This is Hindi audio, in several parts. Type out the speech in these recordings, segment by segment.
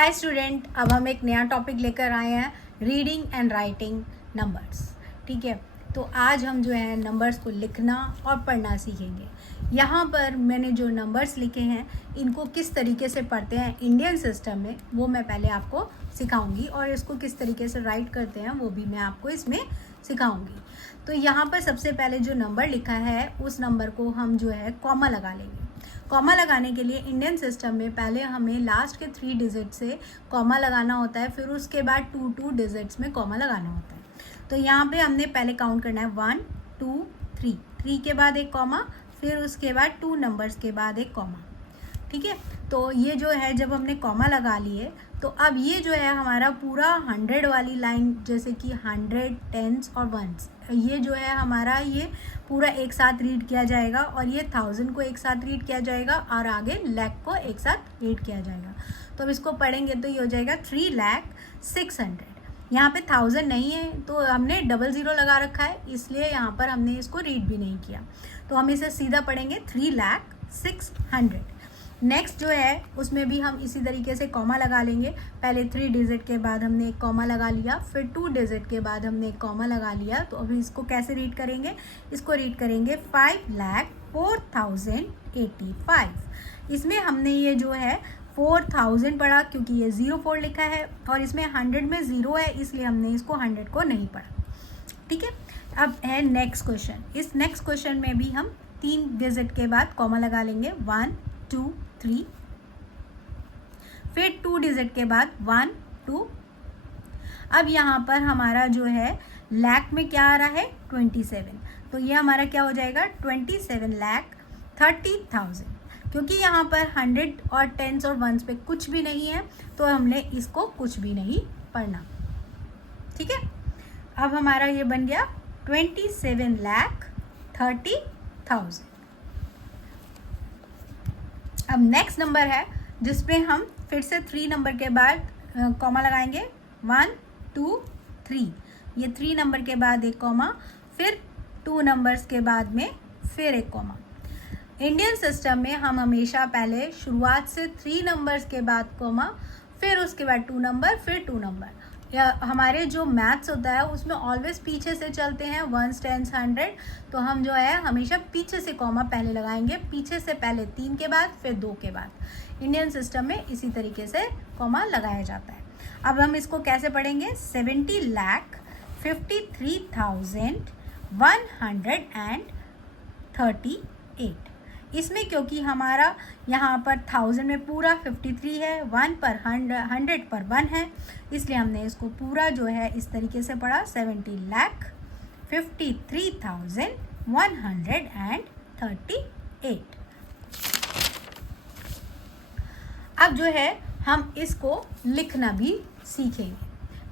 हाय स्टूडेंट, अब हम एक नया टॉपिक लेकर आए हैं, रीडिंग एंड राइटिंग नंबर्स। ठीक है, तो आज हम जो है नंबर्स को लिखना और पढ़ना सीखेंगे। यहाँ पर मैंने जो नंबर्स लिखे हैं इनको किस तरीके से पढ़ते हैं इंडियन सिस्टम में वो मैं पहले आपको सिखाऊंगी, और इसको किस तरीके से राइट करते हैं वो भी मैं आपको इसमें सिखाऊंगी। तो यहाँ पर सबसे पहले जो नंबर लिखा है उस नंबर को हम जो है कॉमा लगा लेंगे। कॉमा लगाने के लिए इंडियन सिस्टम में पहले हमें लास्ट के 3 डिजिट से कॉमा लगाना होता है, फिर उसके बाद 2 डिजिट्स में कॉमा लगाना होता है। तो यहाँ पे हमने पहले काउंट करना है 1 2 3, 3 के बाद एक कॉमा, फिर उसके बाद 2 नंबर्स के बाद एक कॉमा। ठीक है, तो ये जो है जब हमने कॉमा लगा लिए तो अब ये जो है हमारा पूरा 100 वाली लाइन, जैसे कि 100 टेंस और वंस, ये जो है हमारा ये पूरा एक साथ रीड किया जाएगा, और ये 1000 को एक साथ रीड किया जाएगा, और आगे लाख को एक साथ रीड किया जाएगा। तो अब इसको पढ़ेंगे तो ये हो जाएगा 3,600,000। यहाँ पे 1000 नहीं है तो हमने 00 लगा रखा है, इसलिए यहाँ पर हमने इसको रीड भी नहीं किया, तो हम इसे सीधा पढ़ेंगे 3,600,000। नेक्स्ट जो है उसमें भी हम इसी तरीके से कॉमा लगा लेंगे। पहले 3 डिजिट के बाद हमने एक कॉमा लगा लिया, फिर 2 डिजिट के बाद हमने एक कॉमा लगा लिया। तो अभी इसको कैसे रीड करेंगे, इसको रीड करेंगे 5,04,085। इसमें हमने ये जो है 4000 पढ़ा क्योंकि ये 04 लिखा है, और इसमें 100 में 0 है इसलिए हमने इसको 100 को नहीं पढ़ा। ठीक है, अब है नेक्स्ट क्वेश्चन। इस नेक्स्ट क्वेश्चन में भी हम 3 डिजिट के बाद कॉमा लगा लेंगे, 1 2 3, फिर 2 डिजिट के बाद 1 2। अब यहाँ पर हमारा जो है लाख में क्या आ रहा है 27, तो ये हमारा क्या हो जाएगा 27,30,000। क्योंकि यहाँ पर 100 और टेंस और वंस पे कुछ भी नहीं है तो हमने इसको कुछ भी नहीं पढ़ना। ठीक है, अब हमारा ये बन गया 27,30,000। अब नेक्स्ट नंबर है जिसपे हम फिर से 3 नंबर के बाद कॉमा लगाएंगे, 1 2 3। ये 3 नंबर के बाद एक कॉमा, फिर 2 नंबर्स के बाद में फिर एक कॉमा। इंडियन सिस्टम में हम हमेशा पहले शुरुआत से 3 नंबर्स के बाद कॉमा, फिर उसके बाद 2 नंबर, फिर 2 नंबर। या हमारे जो मैथ्स होता है उसमें ऑलवेज पीछे से चलते हैं, 1 10 100, तो हम जो है हमेशा पीछे से कॉमा पहले लगाएंगे, पीछे से पहले 3 के बाद फिर 2 के बाद। इंडियन सिस्टम में इसी तरीके से कॉमा लगाया जाता है। अब हम इसको कैसे पढ़ेंगे, 70,53,138। इसमें क्योंकि हमारा यहाँ पर 1000 में पूरा 53 है, 1 पर 100 पर 1 है, इसलिए हमने इसको पूरा जो है इस तरीके से पढ़ा, 70,53,138। अब जो है हम इसको लिखना भी सीखेंगे।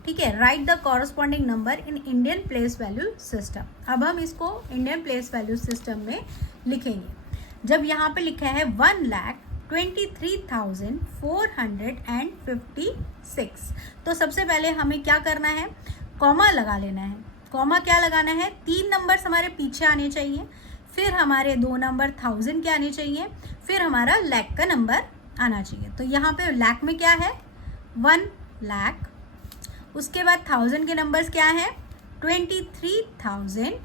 ठीक है, right the corresponding number in Indian place value system. अब हम इसको इंडियन प्लेस वैल्यू सिस्टम में लिखेंगे। जब यहाँ पे लिखा है 1,23,456, तो सबसे पहले हमें क्या करना है, कॉमा लगा लेना है। कॉमा क्या लगाना है, 3 नंबर्स हमारे पीछे आने चाहिए, फिर हमारे 2 नंबर 1000 के आने चाहिए, फिर हमारा लाख का नंबर आना चाहिए। तो यहाँ पे लाख में क्या है 1 लाख, उसके बाद 1000 के नंबर्स क्या है 23,000,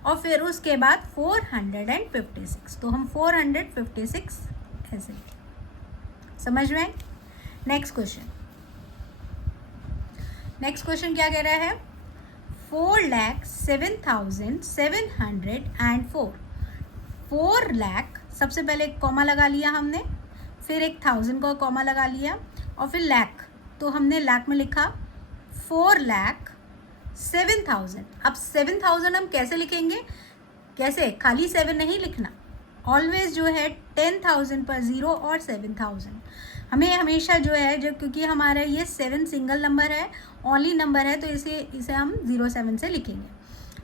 और फिर उसके बाद 456, तो हम 456 ऐसे समझ में। नेक्स्ट क्वेश्चन क्या कह रहा है, 4,07,704। 4 लाख, सबसे पहले एक कॉमा लगा लिया हमने, फिर एक 1000 का कॉमा लगा लिया, और फिर लाख, तो हमने लाख में लिखा 4,07,000। अब 7000 हम कैसे लिखेंगे, कैसे, खाली 7 नहीं लिखना, ऑलवेज जो है 10,000 पर 0 और 7000 हमें हमेशा जो है, जो क्योंकि हमारा ये 7 सिंगल नंबर है, ओनली नंबर है, तो इसे हम 07 से लिखेंगे।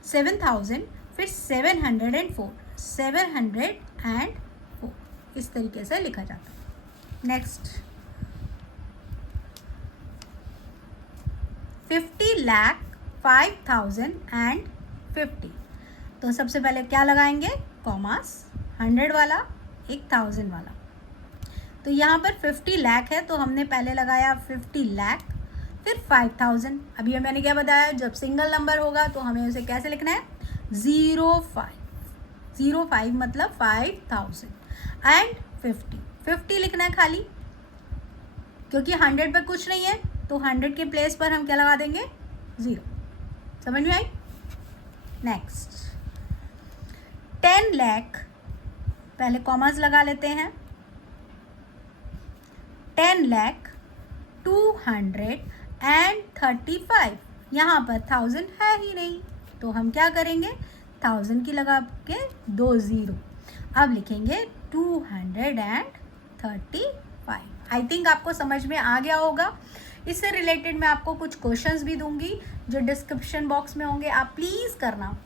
7000 फिर 704, 704 इस तरीके से लिखा जाता है। नेक्स्ट 50,05,050, तो सबसे पहले क्या लगाएंगे, कॉमास, 100 वाला, एक 1000 वाला। तो यहाँ पर 50 लाख है, तो हमने पहले लगाया 50 लाख, फिर 5000। अभी ये मैंने क्या बताया, जब सिंगल नंबर होगा तो हमें उसे कैसे लिखना है, 05 मतलब 5000 एंड 50 लिखना है खाली, क्योंकि 100 पर कुछ नहीं है तो 100 के प्लेस पर हम क्या लगा देंगे, 0। समझ में आई। नेक्स्ट 10 लाख, पहले कॉमास लगा लेते हैं, 10,235। यहाँ पर 1000 है ही नहीं, तो हम क्या करेंगे, 1000 की लगा के 2 0, अब लिखेंगे 235। आई थिंक आपको समझ में आ गया होगा। इससे रिलेटेड मैं आपको कुछ क्वेश्चंस भी दूंगी जो डिस्क्रिप्शन बॉक्स में होंगे, आप प्लीज़ करना।